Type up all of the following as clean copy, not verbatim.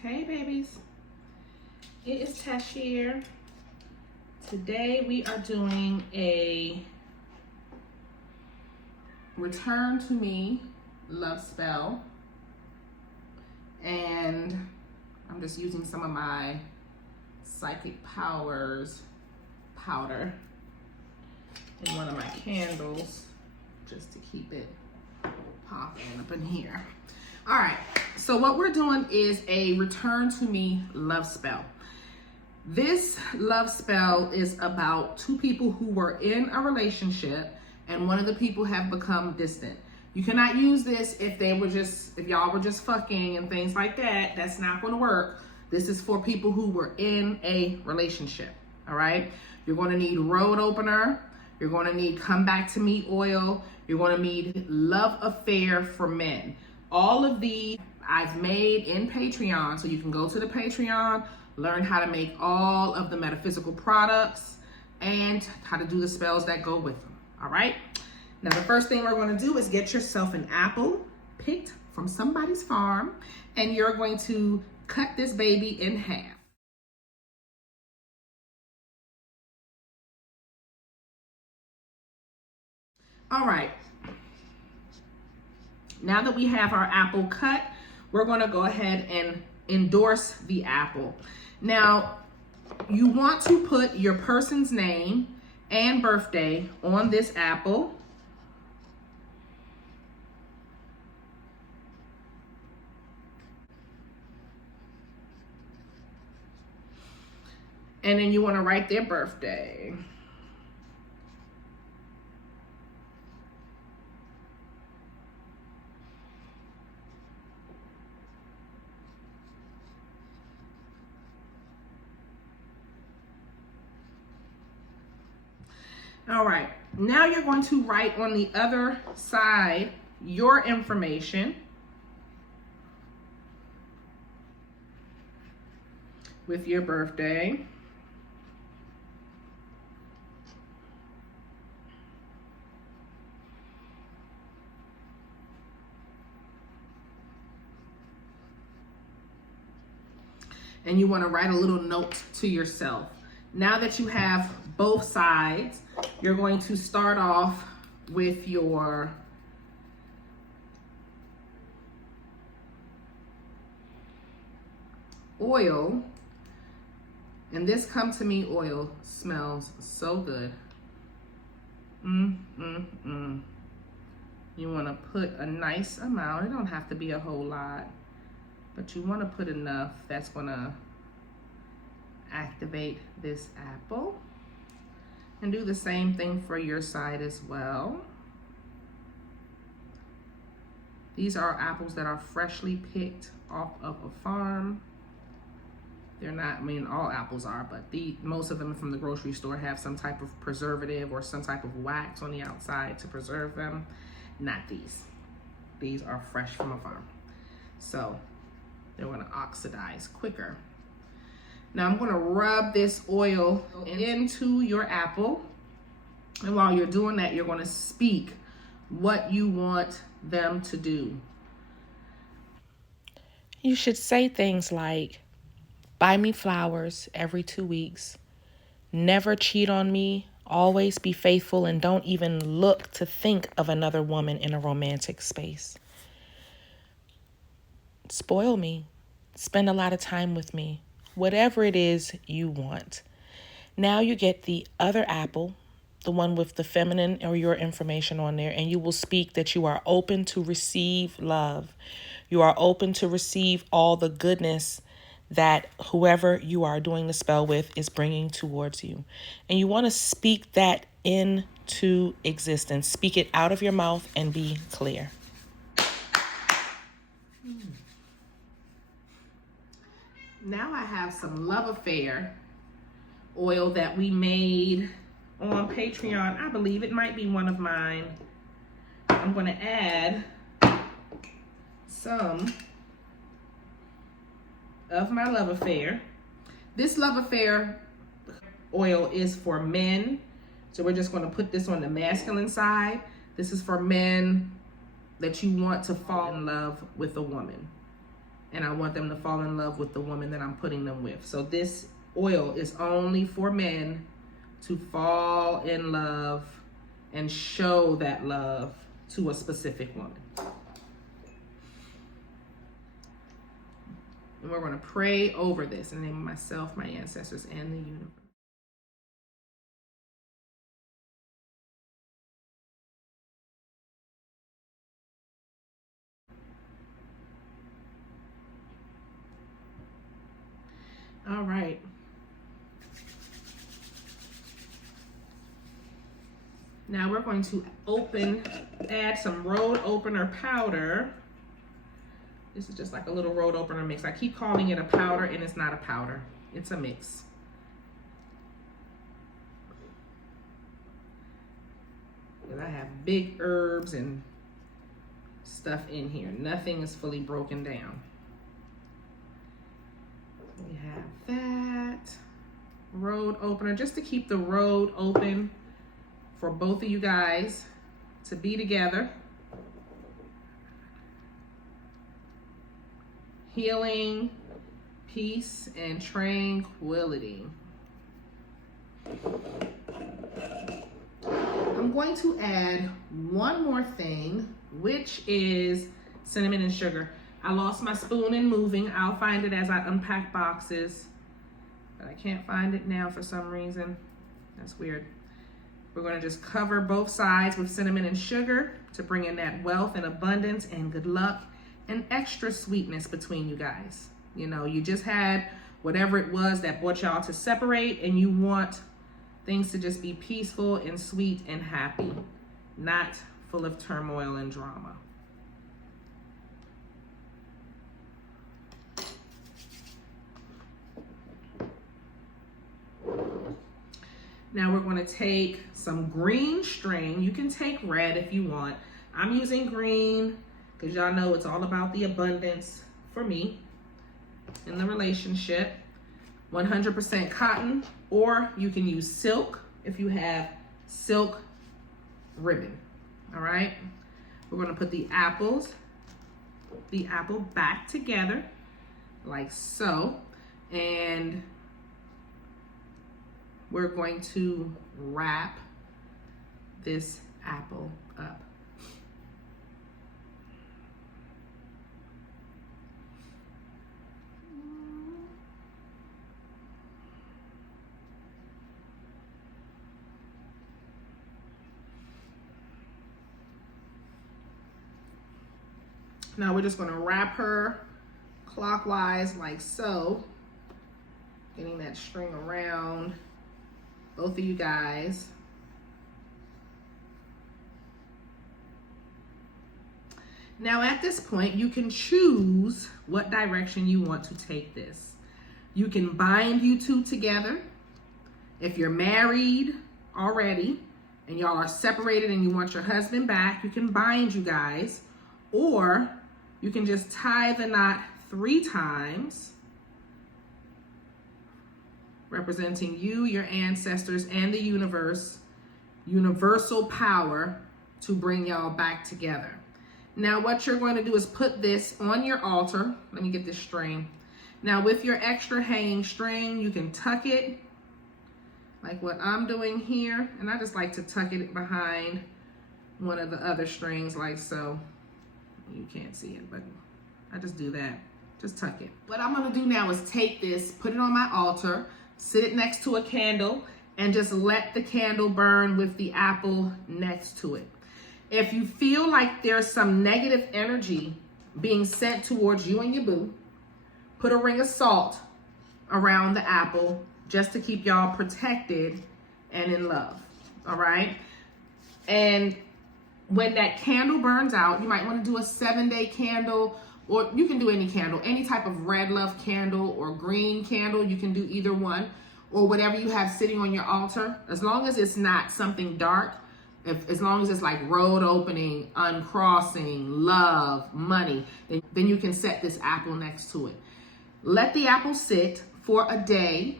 Hey babies, it is Tesh here. Today we are doing a return to me love spell, and I'm just using some of my Psychic Powers powder in one of my candles just to keep it popping up in here. All right, so what we're doing is a return to me love spell. This love spell is about two people who were in a relationship and one of the people have become distant. You cannot use this if y'all were just fucking and things like that. That's not going to work. This is for people who were in a relationship. All right, you're going to need road opener. You're going to need come back to me oil. You're going to need love affair for men. All of these I've made in Patreon, so you can go to the Patreon, learn how to make all of the metaphysical products and how to do the spells that go with them. All right. Now, the first thing we're going to do is get yourself an apple picked from somebody's farm, and you're going to cut this baby in half. All right. Now that we have our apple cut, we're going to go ahead and endorse the apple. Now, you want to put your person's name and birthday on this apple. And then you want to write their birthday. All right, now you're going to write on the other side your information with your birthday. And you want to write a little note to yourself. Now that you have both sides, you're going to start off with your oil. And this Come To Me oil smells so good. You want to put a nice amount. It don't have to be a whole lot, but you want to put enough that's going to activate this apple. And do the same thing for your side as well. These are apples that are freshly picked off of a farm. They're not, I mean, all apples are, but most of them from the grocery store have some type of preservative or some type of wax on the outside to preserve them. Not these. These are fresh from a farm. So they're going to oxidize quicker. Now I'm going to rub this oil into your apple. And while you're doing that, you're going to speak what you want them to do. You should say things like, buy me flowers every 2 weeks. Never cheat on me. Always be faithful and don't even look to think of another woman in a romantic space. Spoil me. Spend a lot of time with me. Whatever it is you want. Now you get the other apple, the one with the feminine or your information on there, and you will speak that you are open to receive love. You are open to receive all the goodness that whoever you are doing the spell with is bringing towards you. And you want to speak that into existence. Speak it out of your mouth and be clear. Now I have some Love Affair oil that we made on Patreon. I believe it might be one of mine. I'm going to add some of my Love Affair. This Love Affair oil is for men. So we're just going to put this on the masculine side. This is for men that you want to fall in love with a woman. and I want them to fall in love with the woman that I'm putting them with. So this oil is only for men to fall in love and show that love to a specific woman. And we're going to pray over this in the name of myself, my ancestors, and the universe. All right. Now we're going to add some road opener powder. This is just like a little road opener mix. I keep calling it a powder, and it's not a powder. It's a mix. Because I have big herbs and stuff in here. Nothing is fully broken down. We have that road opener just to keep the road open for both of you guys to be together. Healing, peace, and tranquility. I'm going to add one more thing, which is cinnamon and sugar. I lost my spoon in moving. I'll find it as I unpack boxes, but I can't find it now for some reason. That's weird. We're going to just cover both sides with cinnamon and sugar to bring in that wealth and abundance and good luck and extra sweetness between you guys. You know, you just had whatever it was that brought y'all to separate, and you want things to just be peaceful and sweet and happy, not full of turmoil and drama. Now we're going to take some green string. You can take red if you want. I'm using green because y'all know it's all about the abundance for me in the relationship. 100% cotton, or you can use silk if you have silk ribbon. All right. We're going to put the apple back together like so, and we're going to wrap this apple up. Now we're just going to wrap her clockwise like so, getting that string around both of you guys. Now at this point, you can choose what direction you want to take this. You can bind you two together. If you're married already and y'all are separated and you want your husband back, you can bind you guys. Or you can just tie the knot 3 times, representing you, your ancestors, and the universe, universal power to bring y'all back together. Now what you're going to do is put this on your altar. Let me get this string. Now with your extra hanging string, you can tuck it like what I'm doing here. And I just like to tuck it behind one of the other strings like so. You can't see it, but I just do that. Just tuck it. What I'm going to do now is take this, put it on my altar, sit it next to a candle, and just let the candle burn with the apple next to it. If you feel like there's some negative energy being sent towards you and your boo, put a ring of salt around the apple just to keep y'all protected and in love. All right? And when that candle burns out, you might want to do a 7-day candle, or you can do any candle, any type of red love candle or green candle. You can do either one, or whatever you have sitting on your altar. As long as it's not something dark, as long as it's like road opening, uncrossing, love, money, then you can set this apple next to it. Let the apple sit for a day,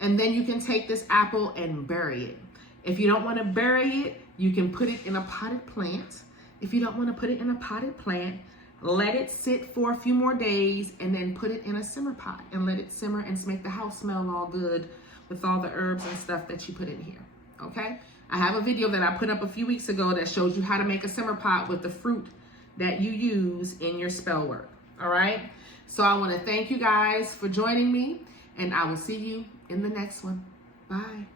and then you can take this apple and bury it. If you don't want to bury it, you can put it in a potted plant. If you don't want to put it in a potted plant, let it sit for a few more days, and then put it in a simmer pot and let it simmer and make the house smell all good with all the herbs and stuff that you put in here, okay? I have a video that I put up a few weeks ago that shows you how to make a simmer pot with the fruit that you use in your spell work, all right? So I want to thank you guys for joining me, and I will see you in the next one. Bye.